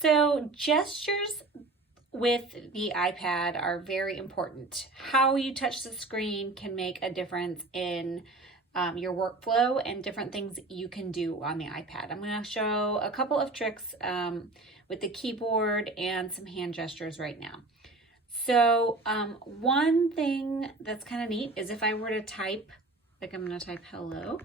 So gestures with the iPad are very important. How you touch the screen can make a difference in your workflow and different things you can do on the iPad. I'm going to show a couple of tricks with the keyboard and some hand gestures right now. So one thing that's kind of neat is if I were to type, like I'm going to type hello,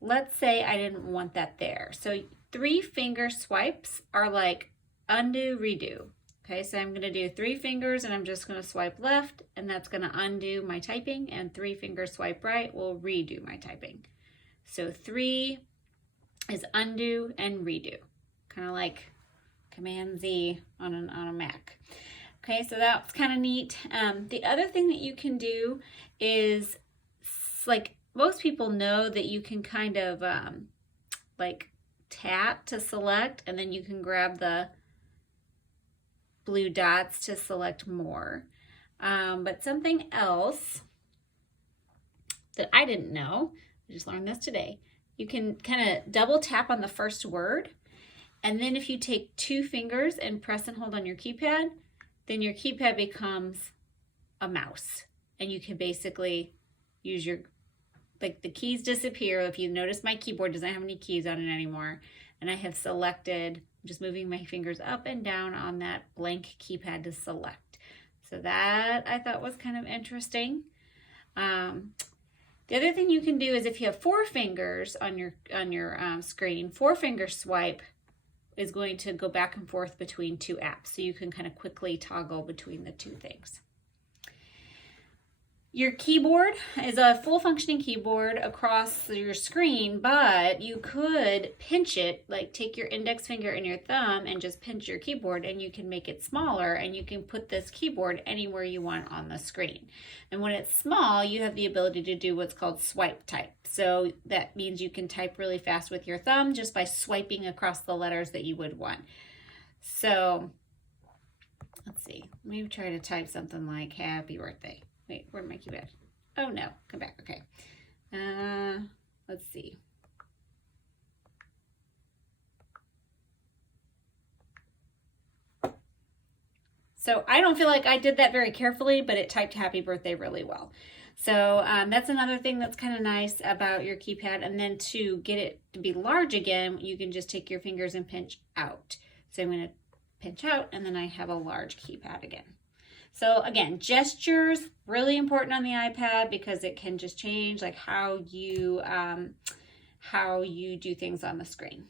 let's say I didn't want that there. So 3 finger swipes are like undo, redo. Okay, so I'm going to do 3 fingers and I'm just going to swipe left, and that's going to undo my typing, and 3 finger swipe right will redo my typing. So 3 is undo and redo, kind of like Command Z on a Mac. Okay, so that's kind of neat. The other thing that you can do is, like most people know that you can kind of like tap to select, and then you can grab the blue dots to select more. But something else that I didn't know, I just learned this today, you can kind of double tap on the first word, and then if you take 2 fingers and press and hold on your keypad, then your keypad becomes a mouse, and you can basically use your, like the keys disappear. If you notice, my keyboard doesn't have any keys on it anymore, and I have selected, just moving my fingers up and down on that blank keypad to select. So that I thought was kind of interesting. The other thing you can do is if you have 4 fingers on your screen, 4 finger swipe is going to go back and forth between 2 apps. So you can kind of quickly toggle between the 2 things. Your keyboard is a full functioning keyboard across your screen, but you could pinch it, like take your index finger and your thumb and just pinch your keyboard, and you can make it smaller, and you can put this keyboard anywhere you want on the screen. And when it's small, you have the ability to do what's called swipe type. So that means you can type really fast with your thumb just by swiping across the letters that you would want. So let's see, maybe try to type something like happy birthday. Wait, where'd my keypad? Oh no, come back, okay. Let's see. So I don't feel like I did that very carefully, but it typed happy birthday really well. So that's another thing that's kind of nice about your keypad. And then to get it to be large again, you can just take your fingers and pinch out. So I'm going to pinch out, and then I have a large keypad again. So again, gestures, really important on the iPad because it can just change like how you do things on the screen.